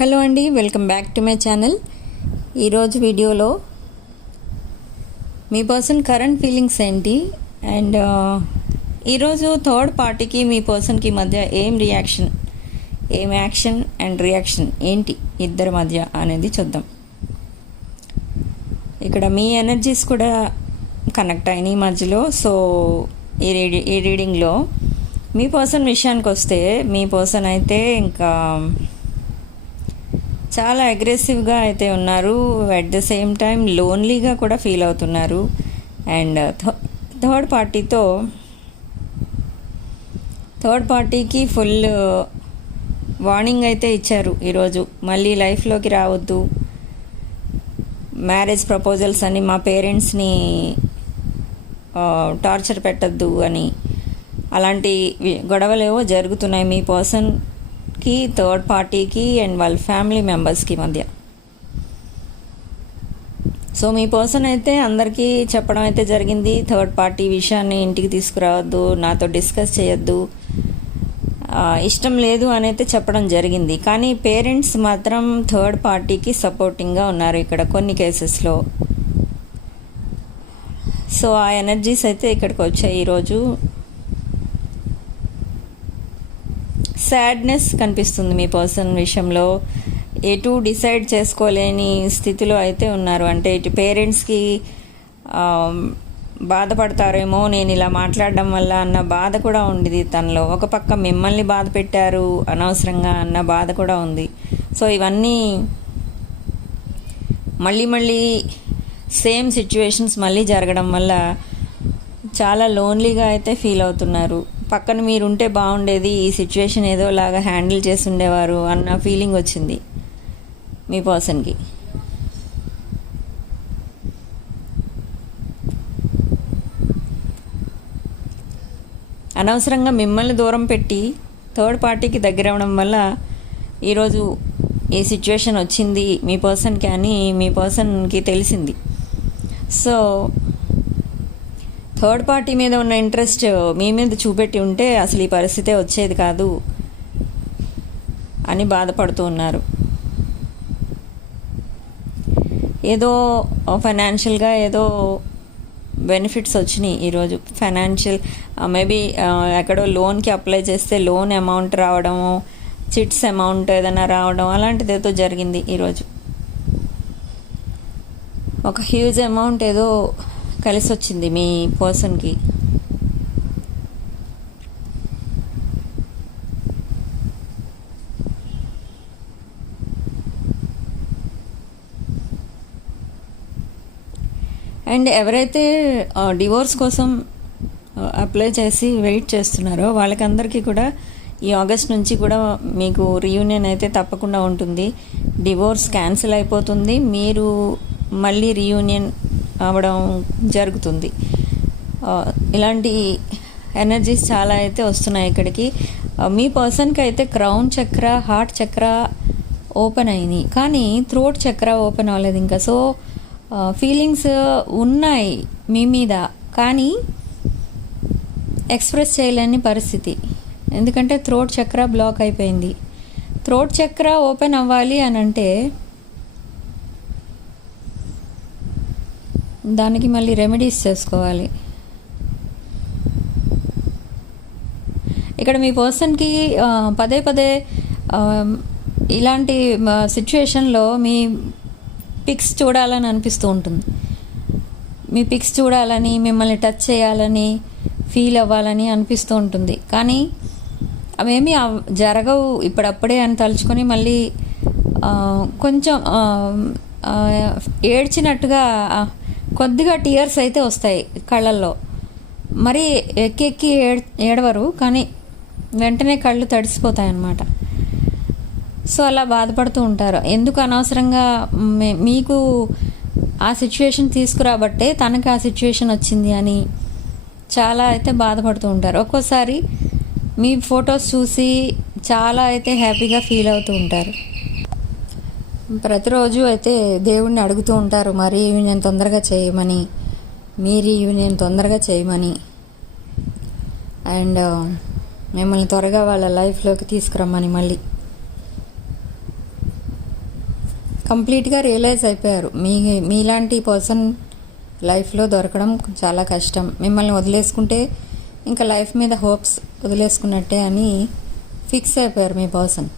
Hello అండి, welcome back to my channel. ఈరోజు వీడియోలో మీ పర్సన్ కరెంట్ ఫీలింగ్స్ ఏంటి అండ్ ఈరోజు థర్డ్ పార్టీకి మీ పర్సన్కి మధ్య ఏం యాక్షన్ అండ్ రియాక్షన్ ఏంటి ఇద్దరి మధ్య అనేది చూద్దాం. ఇక్కడ మీ ఎనర్జీస్ కూడా కనెక్ట్ అయినాయి మధ్యలో. సో ఈ రీడింగ్లో మీ పర్సన్ విషయానికి వస్తే మీ పర్సన్ అయితే ఇంకా చాలా అగ్రెసివ్గా అయితే ఉన్నారు. అట్ ద సేమ్ టైం లోన్లీగా కూడా ఫీల్ అవుతున్నారు. అండ్ థర్డ్ పార్టీకి ఫుల్ వార్నింగ్ అయితే ఇచ్చారు ఈరోజు. మళ్ళీ లైఫ్లోకి రావద్దు, మ్యారేజ్ ప్రపోజల్స్ అని, మా పేరెంట్స్ని టార్చర్ పెట్టద్దు అని, అలాంటి గొడవలేవో జరుగుతున్నాయి మీ పర్సన్కి థర్డ్ పార్టీకి అండ్ వాళ్ళ ఫ్యామిలీ మెంబర్స్కి మధ్య. సో మీ పర్సన్ అయితే అందరికీ చెప్పడం అయితే జరిగింది, థర్డ్ పార్టీ విషయాన్ని ఇంటికి తీసుకురావద్దు, నాతో డిస్కస్ చేయొద్దు, ఇష్టం లేదు అని అయితే చెప్పడం జరిగింది. కానీ పేరెంట్స్ మాత్రం థర్డ్ పార్టీకి సపోర్టింగ్గా ఉన్నారు ఇక్కడ కొన్ని కేసెస్లో. సో ఆ ఎనర్జీస్ అయితే ఇక్కడికి వచ్చాయి ఈరోజు. సాడ్నెస్ కనిపిస్తుంది మీ పర్సన్ విషయంలో. ఎటు డిసైడ్ చేసుకోలేని స్థితిలో అయితే ఉన్నారు. అంటే ఇటు పేరెంట్స్కి బాధపడతారేమో నేను ఇలా మాట్లాడడం వల్ల అన్న బాధ కూడా ఉంది తనలో. ఒక పక్క మిమ్మల్ని బాధ పెట్టారు అనవసరంగా అన్న బాధ కూడా ఉంది. సో ఇవన్నీ మళ్ళీ సేమ్ సిచ్యువేషన్స్ మళ్ళీ జరగడం వల్ల చాలా లోన్లీగా అయితే ఫీల్ అవుతున్నారు. పక్కన మీరుంటే బాగుండేది, ఈ సిచ్యువేషన్ ఏదోలాగా హ్యాండిల్ చేసి ఉండేవారు అన్న ఫీలింగ్ వచ్చింది మీ పర్సన్కి. అనవసరంగా మిమ్మల్ని దూరం పెట్టి థర్డ్ పార్టీకి దగ్గర అవ్వడం వల్ల ఈరోజు ఈ సిచ్యువేషన్ వచ్చింది మీ పర్సన్కి అని మీ పర్సన్కి తెలిసింది. సో థర్డ్ పార్టీ మీద ఉన్న ఇంట్రెస్ట్ మీ మీద చూపెట్టి ఉంటే అసలు ఈ పరిస్థితే వచ్చేది కాదు అని బాధపడుతూ ఉన్నారు. ఏదో ఫైనాన్షియల్గా ఏదో బెనిఫిట్స్ వచ్చినాయి ఈరోజు. ఫైనాన్షియల్ మేబీ ఎక్కడో లోన్కి అప్లై చేస్తే లోన్ అమౌంట్ రావడము, చిట్స్ అమౌంట్ ఏదైనా రావడం, అలాంటిది ఏదో జరిగింది ఈరోజు. ఒక హ్యూజ్ అమౌంట్ ఏదో కలిసి వచ్చింది మీ పర్సన్కి. అండ్ ఎవరైతే డివోర్స్ కోసం అప్లై చేసి వెయిట్ చేస్తున్నారో వాళ్ళకందరికీ కూడా ఈ ఆగస్ట్ నుంచి కూడా మీకు రీయూనియన్ అయితే తప్పకుండా ఉంటుంది. డివోర్స్ క్యాన్సిల్ అయిపోతుంది, మీరు మళ్ళీ రీయూనియన్ అవ్వడం జరుగుతుంది. ఇలాంటి ఎనర్జీస్ చాలా అయితే వస్తున్నాయి ఇక్కడికి. మీ పర్సన్కి అయితే క్రౌన్ చక్ర, హార్ట్ చక్ర ఓపెన్ అయినాయి, కానీ థ్రోట్ చక్ర ఓపెన్ అవ్వలేదు ఇంకా. సో ఫీలింగ్స్ ఉన్నాయి మీ మీద, కానీ ఎక్స్ప్రెస్ చేయలేని పరిస్థితి, ఎందుకంటే థ్రోట్ చక్ర బ్లాక్ అయిపోయింది. థ్రోట్ చక్ర ఓపెన్ అవ్వాలి అని అంటే దానికి మళ్ళీ రెమెడీస్ చేసుకోవాలి. ఇక్కడ మీ పర్సన్కి పదే ఇలాంటి సిచ్యువేషన్లో మీ పిక్స్ చూడాలని అనిపిస్తూ ఉంటుంది. మీ పిక్స్ చూడాలని, మిమ్మల్ని టచ్ చేయాలని, ఫీల్ అవ్వాలని అనిపిస్తూ ఉంటుంది. కానీ అవేమీ జరగవు ఇప్పుడప్పుడే అని తలుచుకొని మళ్ళీ కొంచెం ఏడ్చినట్టుగా కొద్దిగా టీయర్స్ అయితే వస్తాయి కళ్ళల్లో. మరి ఎక్కి ఏడవరు, కానీ వెంటనే కళ్ళు తడిసిపోతాయి అన్నమాట. సో అలా బాధపడుతూ ఉంటారు. ఎందుకు అనవసరంగా మీకు ఆ సిచ్యువేషన్ తీసుకురాబట్టే తనకి ఆ సిచ్యువేషన్ వచ్చింది అని చాలా అయితే బాధపడుతూ ఉంటారు. ఒక్కోసారి మీ ఫొటోస్ చూసి చాలా అయితే హ్యాపీగా ఫీల్ అవుతూ ఉంటారు. ప్రతిరోజు అయితే దేవుణ్ణి అడుగుతూ ఉంటారు, మరి యూనియన్ తొందరగా చేయమని, మీరు యూనియన్ తొందరగా చేయమని, అండ్ మిమ్మల్ని త్వరగా వాళ్ళ లైఫ్లోకి తీసుకురమ్మని. మళ్ళీ కంప్లీట్గా రియలైజ్ అయిపోయారు. మీలాంటి పర్సన్ లైఫ్లో దొరకడం చాలా కష్టం. మిమ్మల్ని వదిలేసుకుంటే ఇంకా లైఫ్ మీద హోప్స్ వదిలేసుకున్నట్టే అని ఫిక్స్ అయిపోయారు మీ పర్సన్.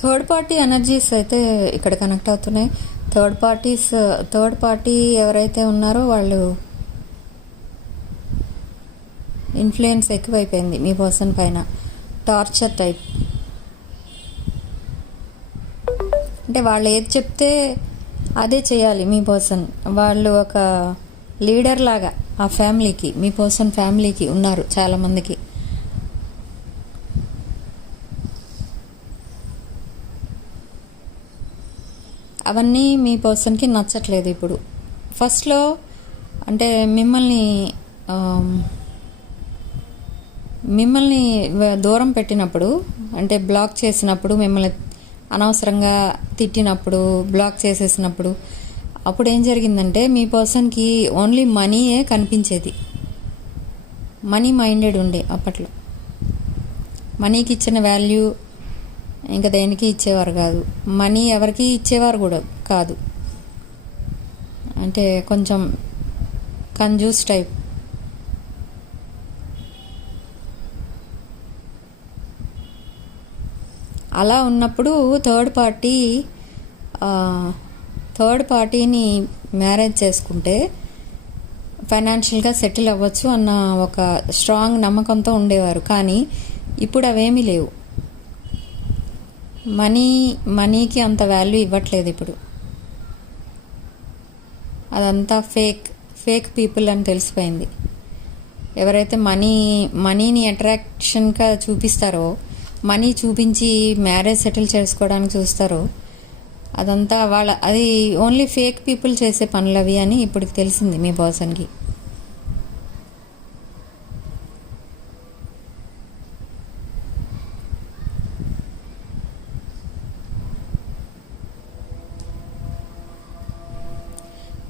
థర్డ్ పార్టీ ఎనర్జీస్ అయితే ఇక్కడ కనెక్ట్ అవుతున్నాయి. థర్డ్ పార్టీ ఎవరైతే ఉన్నారో వాళ్ళు ఇన్ఫ్లుయెన్స్ ఎక్కువైపోయింది మీ పర్సన్ పైన. టార్చర్ టైప్, అంటే వాళ్ళు ఏది చెప్తే అదే చేయాలి మీ పర్సన్. వాళ్ళు ఒక లీడర్ లాగా ఆ ఫ్యామిలీకి, మీ పర్సన్ ఫ్యామిలీకి ఉన్నారు చాలామందికి. అవన్నీ మీ పర్సన్కి నచ్చట్లేదు ఇప్పుడు. ఫస్ట్లో అంటే మిమ్మల్ని దూరం పెట్టినప్పుడు, అంటే బ్లాక్ చేసినప్పుడు, మిమ్మల్ని అనవసరంగా తిట్టినప్పుడు, బ్లాక్ చేసేసినప్పుడు, అప్పుడు ఏం జరిగిందంటే మీ పర్సన్కి ఓన్లీ మనీయే కనిపించేది. మనీ మైండెడ్ ఉండే అప్పట్లో. మనీకి ఇచ్చిన వాల్యూ ఇంకా దేనికి ఇచ్చేవారు కాదు. మనీ ఎవరికి ఇచ్చేవారు కూడా కాదు. అంటే కొంచెం కంజూస్ టైప్. అలా ఉన్నప్పుడు థర్డ్ పార్టీని మ్యారేజ్ చేసుకుంటే ఫైనాన్షియల్గా సెటిల్ అవ్వచ్చు అన్న ఒక స్ట్రాంగ్ నమ్మకంతో ఉండేవారు. కానీ ఇప్పుడు అవేమీ లేవు. మనీకి అంత వాల్యూ ఇవ్వట్లేదు ఇప్పుడు. అదంతా ఫేక్ పీపుల్ అని తెలిసిపోయింది. ఎవరైతే మనీని అట్రాక్షన్గా చూపిస్తారో, మనీ చూపించి మ్యారేజ్ సెటిల్ చేసుకోవడానికి చూస్తారో, అదంతా అది ఓన్లీ ఫేక్ పీపుల్ చేసే పనులు అవి అని ఇప్పుడు తెలిసింది మీ పర్సన్కి.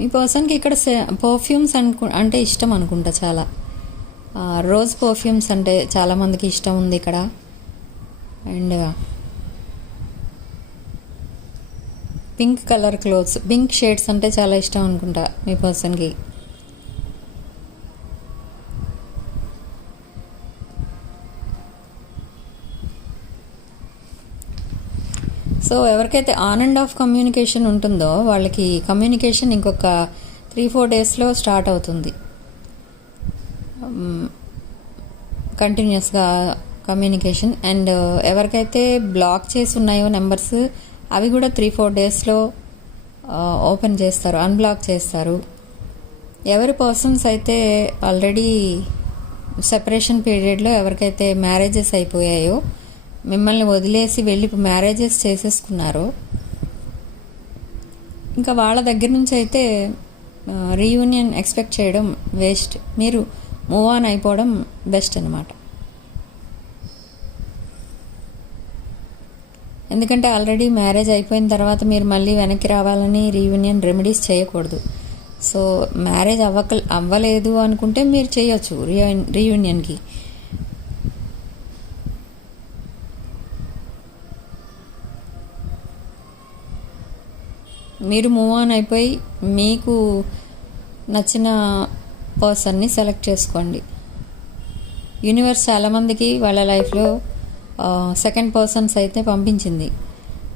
మీ పర్సన్కి ఇక్కడ పర్ఫ్యూమ్స్ అంటే ఇష్టం అనుకుంటా చాలా. రోజ్ పర్ఫ్యూమ్స్ అంటే చాలామందికి ఇష్టం ఉంది ఇక్కడ. And pink colour clothes, pink shades అంటే చాలా ఇష్టం అనుకుంటా మీ పర్సన్కి. సో ఎవరికైతే ఆన్ అండ్ ఆఫ్ కమ్యూనికేషన్ ఉంటుందో వాళ్ళకి కమ్యూనికేషన్ ఇంకొక 3-4 డేస్లో స్టార్ట్ అవుతుంది. కంటిన్యూస్గా కమ్యూనికేషన్. అండ్ ఎవరికైతే బ్లాక్ చేసి ఉన్నాయో నెంబర్స్, అవి కూడా 3-4 డేస్లో ఓపెన్ చేస్తారు, అన్బ్లాక్ చేస్తారు. ఎవరి పర్సన్స్ అయితే ఆల్రెడీ సెపరేషన్ పీరియడ్లో ఎవరికైతే మ్యారేజెస్ అయిపోయాయో, మిమ్మల్ని వదిలేసి వెళ్ళి మ్యారేజెస్ చేసేసుకున్నారో, ఇంకా వాళ్ళ దగ్గర నుంచి అయితే రీయూనియన్ ఎక్స్పెక్ట్ చేయడం వేస్ట్. మీరు మూవ్ ఆన్ అయిపోవడం బెస్ట్ అన్నమాట. ఎందుకంటే ఆల్రెడీ మ్యారేజ్ అయిపోయిన తర్వాత మీరు మళ్ళీ వెనక్కి రావాలని రీయూనియన్ రెమెడీస్ చేయకూడదు. సో మ్యారేజ్ అవ్వలేదు అనుకుంటే మీరు చేయొచ్చు రీయూనియన్కి. మీరు మూవ్ ఆన్ అయిపోయి మీకు నచ్చిన పర్సన్ని సెలెక్ట్ చేసుకోండి. యూనివర్స్ చాలామందికి వాళ్ళ లైఫ్లో సెకండ్ పర్సన్స్ అయితే పంపించింది,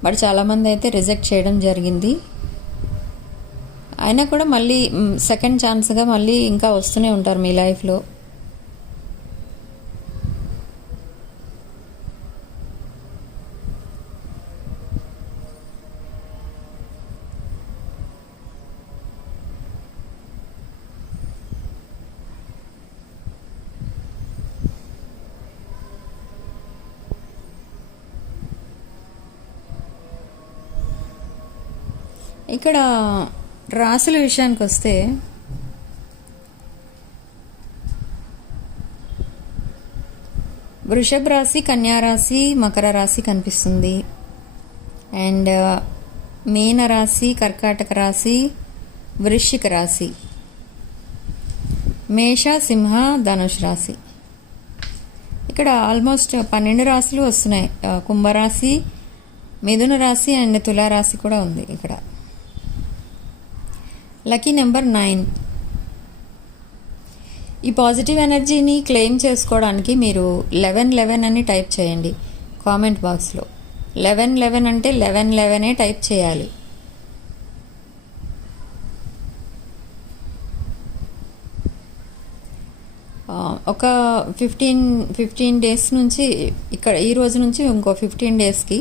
బట్ చాలామంది అయితే రిజెక్ట్ చేయడం జరిగింది. అయినా కూడా మళ్ళీ సెకండ్ ఛాన్స్గా మళ్ళీ ఇంకా వస్తూనే ఉంటారు మీ లైఫ్లో. ఇక్కడ రాశుల విషయానికి వస్తే వృషభ రాశి, కన్యా రాశి, మకర రాశి కనిపిస్తుంది. అండ్ మీన రాశి, కర్కాటక రాశి, వృశ్చిక రాశి, మేష, సింహ, ధనుష్ రాశి. ఇక్కడ ఆల్మోస్ట్ 12 రాశులు వస్తున్నాయి. కుంభరాశి, మిథున రాశి అండ్ తులారాశి కూడా ఉంది ఇక్కడ. Lucky number 9. ఈ పాజిటివ్ ఎనర్జీని క్లెయిమ్ చేసుకోవడానికి మీరు 1111 అని టైప్ చేయండి కామెంట్ బాక్స్లో. 1111 అంటే 1111 టైప్ చేయాలి. ఒక 15 డేస్ నుంచి ఇక్కడ ఈ రోజు నుంచి ఇంకో 15 డేస్కి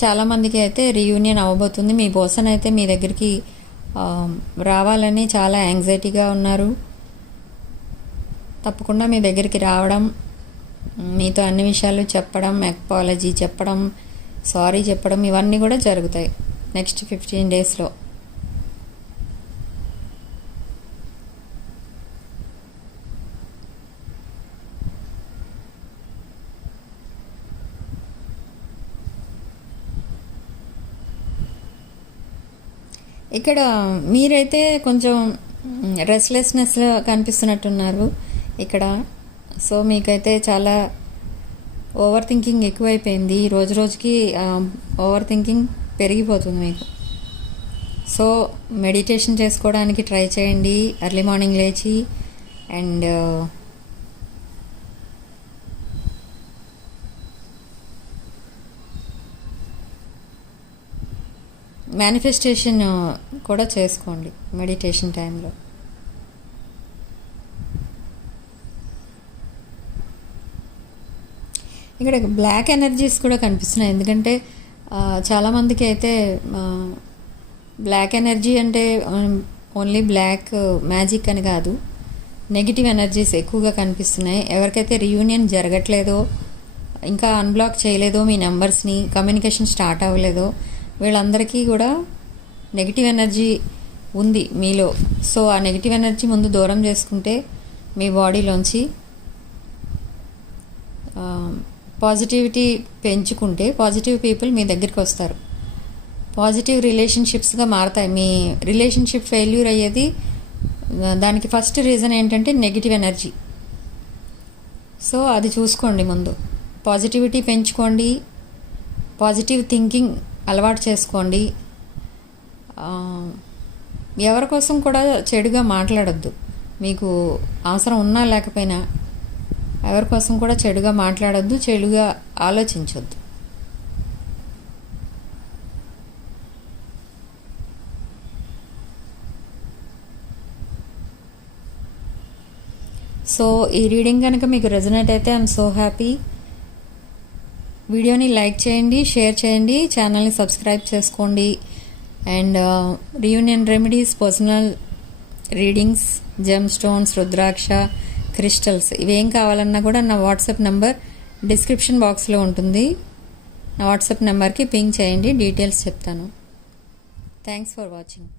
చాలామందికి అయితే రీయూనియన్ అవ్వబోతుంది. మీ పర్సన్ అయితే మీ దగ్గరికి రావాలని చాలా యాంగ్జైటీగా ఉన్నారు. తప్పకుండా మీ దగ్గరికి రావడం, మీతో అన్ని విషయాలు చెప్పడం, అపాలజీ చెప్పడం, సారీ చెప్పడం, ఇవన్నీ కూడా జరుగుతాయి నెక్స్ట్ 15 డేస్లో. ఇక్కడ మీరైతే కొంచెం రెస్ట్లెస్నెస్ కనిపిస్తున్నట్టున్నారు ఇక్కడ. సో మీకైతే చాలా ఓవర్ థింకింగ్ ఎక్కువైపోయింది. రోజు రోజుకి ఓవర్ థింకింగ్ పెరిగిపోతుంది మీకు. సో మెడిటేషన్ చేసుకోవడానికి ట్రై చేయండి ఎర్లీ మార్నింగ్ లేచి. అండ్ మేనిఫెస్టేషన్ కూడా చేసుకోండి మెడిటేషన్ టైంలో. ఇక్కడ బ్లాక్ ఎనర్జీస్ కూడా కనిపిస్తున్నాయి. ఎందుకంటే చాలామందికి అయితే బ్లాక్ ఎనర్జీ అంటే ఓన్లీ బ్లాక్ మ్యాజిక్ అని కాదు, నెగిటివ్ ఎనర్జీస్ ఎక్కువగా కనిపిస్తున్నాయి. ఎవరికైతే రీయూనియన్ జరగట్లేదో, ఇంకా అన్బ్లాక్ చేయలేదో మీ నెంబర్స్ని, కమ్యూనికేషన్ స్టార్ట్ అవ్వలేదో, వీళ్ళందరికీ కూడా నెగిటివ్ ఎనర్జీ ఉంది మీలో. సో ఆ నెగిటివ్ ఎనర్జీ ముందు దూరం చేసుకుంటే మీ బాడీలోంచి పాజిటివిటీ పెంచుకుంటే పాజిటివ్ పీపుల్ మీ దగ్గరికి వస్తారు. పాజిటివ్ రిలేషన్షిప్స్గా మారతాయి. మీ రిలేషన్షిప్ ఫెయిల్యూర్ అయ్యేది దానికి ఫస్ట్ రీజన్ ఏంటంటే నెగిటివ్ ఎనర్జీ. సో అది చూసుకోండి ముందు. పాజిటివిటీ పెంచుకోండి, పాజిటివ్ థింకింగ్ అలవాటు చేసుకోండి. ఎవరి కోసం కూడా చెడుగా మాట్లాడొద్దు. మీకు అవసరం ఉన్నా లేకపోయినా ఎవరి కోసం కూడా చెడుగా మాట్లాడొద్దు, చెడుగా ఆలోచించొద్దు. సో ఈ రీడింగ్ కనుక మీకు రెజొనేట్ అయితే ఐఎమ్ సో హ్యాపీ. వీడియోని లైక్ చేయండి, షేర్ చేయండి, ఛానల్ని సబ్స్క్రైబ్ చేసుకోండి. And reunion remedies, personal readings, gem stones, rudraksha, crystals ఇవేం కావాలన్నా కూడా నా వాట్సాప్ నెంబర్ డిస్క్రిప్షన్ బాక్స్లో ఉంటుంది. నా వాట్సాప్ నెంబర్కి పింగ్ చేయండి, డీటెయిల్స్ చెప్తాను. Thanks for watching.